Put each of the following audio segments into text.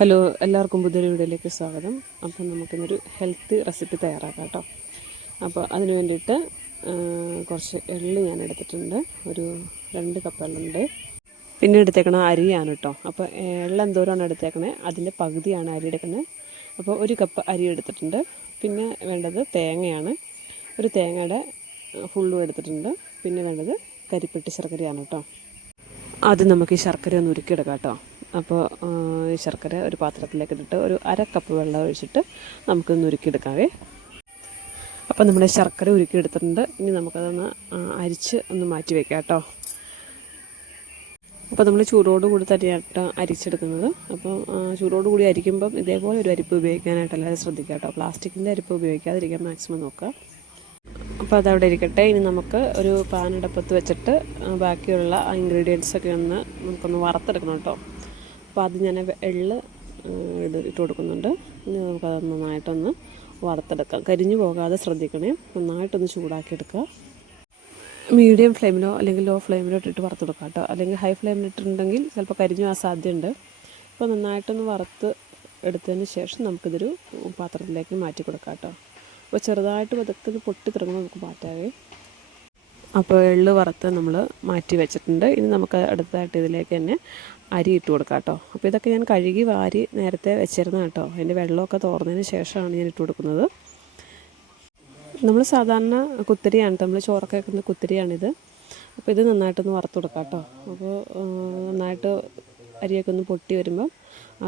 Hello, എല്ലാവർക്കും പുതിയൊരു വീഡിയോയിലേക്ക് സ്വാഗതം. അപ്പോൾ നമുക്കിന്നൊരു ഹെൽത്തി റെസിപ്പി തയ്യാറാക്കാം കേട്ടോ. അപ്പോൾ അതിന് വേണ്ടിയിട്ട് കുറച്ച് എള്ള് ഞാൻ എടുത്തിട്ടുണ്ട്. ഒരു 2 കപ്പ് എള്ളുണ്ട്. പിന്നെ എടുത്തേക്കണ അരിയാണ് കേട്ടോ. അപ്പോൾ എള്ള എന്തോരമാണ് എടുത്തേക്കണേ അതിൻ്റെ പകുതിയാണ് അരി എടുക്കുന്നത്. അപ്പോൾ 1 കപ്പ് അരി എടുത്തിട്ടുണ്ട്. പിന്നെ വേണ്ടത് തേങ്ങയാണ്. ഒരു തേങ്ങയുടെ ഫുള്ളും എടുത്തിട്ടുണ്ട്. പിന്നെ വേണ്ടത് കരിപ്പെട്ടി ശർക്കരയാണ് കേട്ടോ. ആദ്യം നമുക്ക് ഈ ശർക്കര ഒന്ന് ഉരുക്കിയെടുക്കാം കേട്ടോ. അപ്പോൾ ഈ ശർക്കര ഒരു പാത്രത്തിലേക്ക് ഇട്ടിട്ട് ഒരു 1/2 കപ്പ് വെള്ളം ഒഴിച്ചിട്ട് നമുക്കൊന്ന് ഉരുക്കിയെടുക്കാവേ. അപ്പോൾ നമ്മുടെ ശർക്കര ഉരുക്കിയെടുത്തിട്ടുണ്ട്. ഇനി നമുക്കതൊന്ന് അരിച്ച് ഒന്ന് മാറ്റി വയ്ക്കാം കേട്ടോ. അപ്പോൾ നമ്മൾ ചൂടോടുകൂടി തന്നെയായിട്ട് അരിച്ചെടുക്കുന്നത്. അപ്പോൾ ചൂടോടുകൂടി അരിക്കുമ്പം ഇതേപോലെ ഒരു അരിപ്പ് ഉപയോഗിക്കാനായിട്ട് എല്ലാവരും ശ്രദ്ധിക്കുക കേട്ടോ. പ്ലാസ്റ്റിക്കിൻ്റെ അരിപ്പ് ഉപയോഗിക്കാതിരിക്കാൻ മാക്സിമം നോക്കുക. അപ്പോൾ അതവിടെ ഇരിക്കട്ടെ. ഇനി നമുക്ക് ഒരു പാൻ അടുപ്പത്ത് വെച്ചിട്ട് ബാക്കിയുള്ള ഇൻഗ്രീഡിയൻസൊക്കെ നമുക്കൊന്ന് വറുത്തെടുക്കണം കേട്ടോ. അപ്പോൾ അത് ഞാൻ എള്ള് ഇട്ട് കൊടുക്കുന്നുണ്ട്. ഇനി നമുക്കത് നന്നായിട്ടൊന്ന് വറുത്തെടുക്കാം. കരിഞ്ഞു പോകാതെ ശ്രദ്ധിക്കണേ. നന്നായിട്ടൊന്ന് ചൂടാക്കിയെടുക്കുക. മീഡിയം ഫ്ലെയിമിലോ അല്ലെങ്കിൽ ലോ ഫ്ലെയിമിലോ ഇട്ടിട്ട് വറുത്തെടുക്കാം കേട്ടോ. അല്ലെങ്കിൽ ഹൈ ഫ്ലെയിമിലിട്ടുണ്ടെങ്കിൽ ചിലപ്പോൾ കരിഞ്ഞു ആ സാധ്യതയുണ്ട്. അപ്പോൾ നന്നായിട്ടൊന്ന് വറുത്ത് എടുത്തതിന് ശേഷം നമുക്കിതൊരു പാത്രത്തിലേക്ക് മാറ്റി കൊടുക്കാം കേട്ടോ. അപ്പോൾ ചെറുതായിട്ട് പതുക്കെ പൊട്ടി തുടങ്ങുമ്പോൾ നമുക്ക് മാറ്റാവേ. അപ്പോൾ എള്ള് വറുത്ത് നമ്മൾ മാറ്റി വെച്ചിട്ടുണ്ട്. ഇനി നമുക്ക് അടുത്തതായിട്ട് ഇതിലേക്ക് തന്നെ അരി ഇട്ട് കൊടുക്കാം കേട്ടോ. അപ്പോൾ ഇതൊക്കെ ഞാൻ കഴുകി വാരി നേരത്തെ വെച്ചിരുന്ന കേട്ടോ. അതിൻ്റെ വെള്ളമൊക്കെ തോർന്നതിന് ശേഷമാണ് ഞാൻ ഇട്ട് കൊടുക്കുന്നത്. നമ്മൾ സാധാരണ കുത്തരിയാണ്, നമ്മൾ ചോറൊക്കെ വെക്കുന്ന കുത്തരിയാണിത്. അപ്പോൾ ഇത് നന്നായിട്ടൊന്ന് വറുത്ത് കൊടുക്കാം കേട്ടോ. അപ്പോൾ നന്നായിട്ട് അരിയൊക്കെ ഒന്ന് പൊട്ടി വരുമ്പം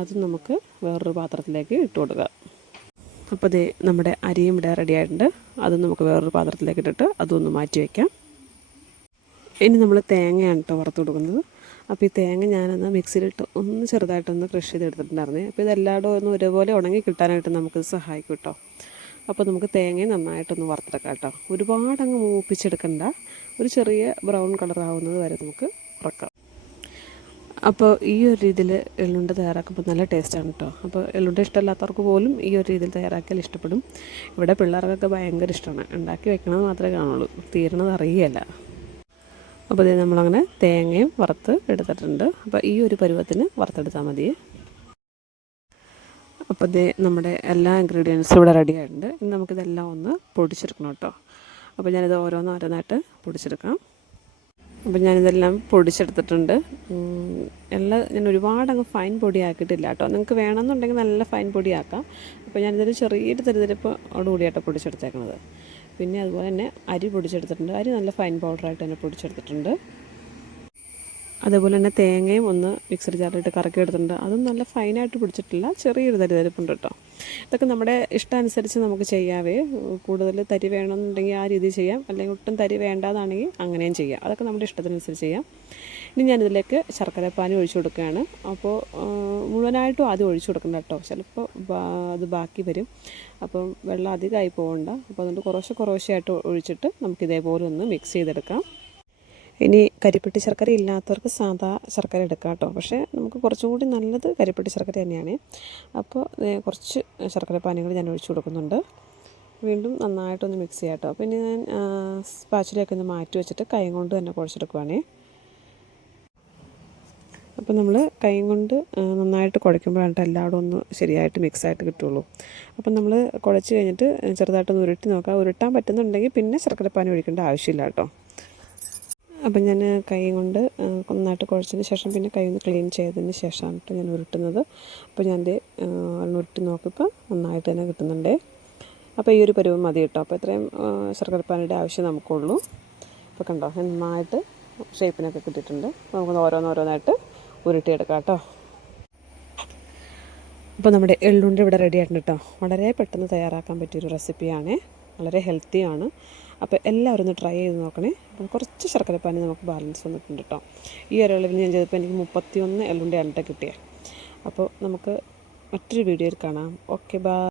അത് നമുക്ക് വേറൊരു പാത്രത്തിലേക്ക് ഇട്ട് കൊടുക്കുക. അപ്പോൾ ഇത് നമ്മുടെ അരിയും ഇവിടെ റെഡി ആയിട്ടുണ്ട്. അത് നമുക്ക് വേറൊരു പാത്രത്തിലേക്ക് ഇട്ടിട്ട് അതൊന്ന് മാറ്റി വയ്ക്കാം. ഇനി നമ്മൾ തേങ്ങയാണ് കേട്ടോ വറുത്ത് കൊടുക്കുന്നത്. അപ്പോൾ ഈ തേങ്ങ ഞാനൊന്ന് മിക്സിയിലിട്ട് ഒന്ന് ചെറുതായിട്ടൊന്ന് ക്രഷ് ചെയ്തെടുത്തിട്ടുണ്ടായിരുന്നേ. അപ്പോൾ ഇതെല്ലായിടും ഒന്ന് ഒരേപോലെ ഉണങ്ങി കിട്ടാനായിട്ട് നമുക്കിത് സഹായിക്കും കേട്ടോ. അപ്പോൾ നമുക്ക് തേങ്ങ നന്നായിട്ടൊന്ന് വറുത്തെടുക്കാം കേട്ടോ. ഒരുപാടങ്ങ് മൂപ്പിച്ചെടുക്കണ്ട, ഒരു ചെറിയ ബ്രൗൺ കളറാവുന്നത് വരെ നമുക്ക് വറക്കാം. അപ്പോൾ ഈ ഒരു രീതിയിൽ എള്ളുണ്ട തയ്യാറാക്കുമ്പോൾ നല്ല ടേസ്റ്റാണ് കേട്ടോ. അപ്പോൾ എള്ളുണ്ട ഇഷ്ടമില്ലാത്തവർക്ക് പോലും ഈ ഒരു രീതിയിൽ തയ്യാറാക്കിയാൽ ഇഷ്ടപ്പെടും. ഇവിടെ പിള്ളേർക്കൊക്കെ ഭയങ്കര ഇഷ്ടമാണ്. ഉണ്ടാക്കി വെക്കണമെന്ന് മാത്രമേ കാണുള്ളൂ, തീരണത് അറിയില്ല. അപ്പോൾ ഇത് നമ്മളങ്ങനെ തേങ്ങയും വറുത്ത് എടുത്തിട്ടുണ്ട്. അപ്പോൾ ഈ ഒരു പരുവത്തിന് വറുത്തെടുത്താൽ മതി. അപ്പോൾ ഇത് നമ്മുടെ എല്ലാ ഇൻഗ്രീഡിയൻസും ഇവിടെ റെഡി ആയിട്ടുണ്ട്. ഇനി നമുക്കിതെല്ലാം ഒന്ന് പൊടിച്ചെടുക്കണം കേട്ടോ. അപ്പോൾ ഞാനിത് ഓരോന്നായിട്ട് പൊടിച്ചെടുക്കാം. അപ്പോൾ ഞാനിതെല്ലാം പൊടിച്ചെടുത്തിട്ടുണ്ട്. എല്ലാം ഞാൻ ഒരുപാടങ്ങ് ഫൈൻ പൊടിയാക്കിയിട്ടില്ല കേട്ടോ. നിങ്ങൾക്ക് വേണമെന്നുണ്ടെങ്കിൽ നല്ല ഫൈൻ പൊടിയാക്കാം. അപ്പോൾ ഞാനിതൊരു ചെറിയൊരു തരിതരിപ്പോടുകൂടിയാട്ടോ പൊടിച്ചെടുത്തേക്കുന്നത്. പിന്നെ അതുപോലെ തന്നെ അരി പൊടിച്ചെടുത്തിട്ടുണ്ട്. അരി നല്ല ഫൈൻ പൗഡറായിട്ട് തന്നെ പൊടിച്ചെടുത്തിട്ടുണ്ട്. അതേപോലെ തന്നെ തേങ്ങയും ഒന്ന് മിക്സർ ജാറിലിട്ട് കറക്കി എടുത്തിട്ടുണ്ട്. അതും നല്ല ഫൈനായിട്ട് പൊടിച്ചിട്ടില്ല, ചെറിയൊരു തരിതരിപ്പുണ്ട് കേട്ടോ. ഇതൊക്കെ നമ്മുടെ ഇഷ്ടമനുസരിച്ച് നമുക്ക് ചെയ്യാവേ. കൂടുതൽ തരി വേണമെന്നുണ്ടെങ്കിൽ ആ രീതിയിൽ ചെയ്യാം, അല്ലെങ്കിൽ ഒട്ടും തരി വേണ്ടാതാണെങ്കിൽ അങ്ങനെയും ചെയ്യാം. അതൊക്കെ നമ്മുടെ ഇഷ്ടത്തിനനുസരിച്ച് ചെയ്യാം. ഇനി ഞാനിതിലേക്ക് ശർക്കരപ്പാനി ഒഴിച്ചു കൊടുക്കുകയാണ്. അപ്പോൾ മുഴുവനായിട്ടും ആദ്യം ഒഴിച്ചു കൊടുക്കണ്ട കേട്ടോ. ചിലപ്പോൾ അത് ബാക്കി വരും. അപ്പം വെള്ളം അധികമായി പോകണ്ട. അപ്പോൾ അതുകൊണ്ട് കുറേശ്ശെയായിട്ട് ഒഴിച്ചിട്ട് നമുക്കിതേപോലെ ഒന്ന് മിക്സ് ചെയ്തെടുക്കാം. ഇനി കരിപ്പെട്ടി ശർക്കര ഇല്ലാത്തവർക്ക് സാധാ ശർക്കര എടുക്കാം കേട്ടോ. പക്ഷേ നമുക്ക് കുറച്ചും കൂടി നല്ലത് കരിപ്പെട്ടി ശർക്കര തന്നെയാണ്. അപ്പോൾ കുറച്ച് ശർക്കരപ്പാനികൾ ഞാൻ ഒഴിച്ചു കൊടുക്കുന്നുണ്ട്. വീണ്ടും നന്നായിട്ടൊന്ന് മിക്സ് ചെയ്യാം കേട്ടോ. അപ്പോൾ ഇനി ഞാൻ സ്പാച്ചിലൊക്കെ ഒന്ന് മാറ്റി വെച്ചിട്ട് കൈ കൊണ്ട് തന്നെ കുഴച്ചെടുക്കുവാണേ. അപ്പോൾ നമ്മൾ കൈ കൊണ്ട് നന്നായിട്ട് കുഴയ്ക്കുമ്പോഴാണ് എല്ലായിടും ഒന്ന് ശരിയായിട്ട് മിക്സായിട്ട് കിട്ടുള്ളൂ. അപ്പം നമ്മൾ കുഴച്ച് കഴിഞ്ഞിട്ട് ചെറുതായിട്ടൊന്ന് ഉരുട്ടി നോക്കാം. ഉരുട്ടാൻ പറ്റുന്നുണ്ടെങ്കിൽ പിന്നെ ശർക്കരപ്പാനി ഒഴിക്കേണ്ട ആവശ്യമില്ല കേട്ടോ. അപ്പം ഞാൻ കൈ കൊണ്ട് നന്നായിട്ട് കുഴച്ചതിന് ശേഷം പിന്നെ കൈ ഒന്ന് ക്ലീൻ ചെയ്തതിന് ശേഷമാണ് കേട്ടോ ഞാൻ ഉരുട്ടുന്നത്. അപ്പോൾ ഞാൻ ഉരുട്ടി നോക്കിയപ്പോൾ നന്നായിട്ട് തന്നെ കിട്ടുന്നുണ്ട്. അപ്പോൾ ഈ ഒരു പരുവം മതി കേട്ടോ. അപ്പോൾ ഇത്രയും ശർക്കരപ്പാനിയുടെ ആവശ്യം നമുക്കുള്ളൂ. അപ്പോൾ കണ്ടോ, നന്നായിട്ട് ഷേപ്പിനൊക്കെ കിട്ടിയിട്ടുണ്ട്. നമുക്ക് ഓരോന്നായിട്ട് ഉരുട്ടിയെടുക്കാം കേട്ടോ. അപ്പോൾ നമ്മുടെ എള്ളുണ്ട ഇവിടെ റെഡി ആയിട്ടുണ്ട് കേട്ടോ. വളരെ പെട്ടെന്ന് തയ്യാറാക്കാൻ പറ്റിയൊരു റെസിപ്പിയാണ്, വളരെ ഹെൽത്തിയാണ്. അപ്പോൾ എല്ലാവരും ഒന്ന് ട്രൈ ചെയ്ത് നോക്കണേ. അപ്പോൾ കുറച്ച് ശർക്കരപ്പാനി നമുക്ക് ബാലൻസ് വന്നിട്ടുണ്ട് കേട്ടോ. ഈ ഒരു അളവിൽ ഞാൻ ചെയ്തപ്പോൾ എനിക്ക് 31 എള്ളുണ്ടയാണ് കിട്ടിയത്. അപ്പോൾ നമുക്ക് മറ്റൊരു വീഡിയോയിൽ കാണാം. Okay, by.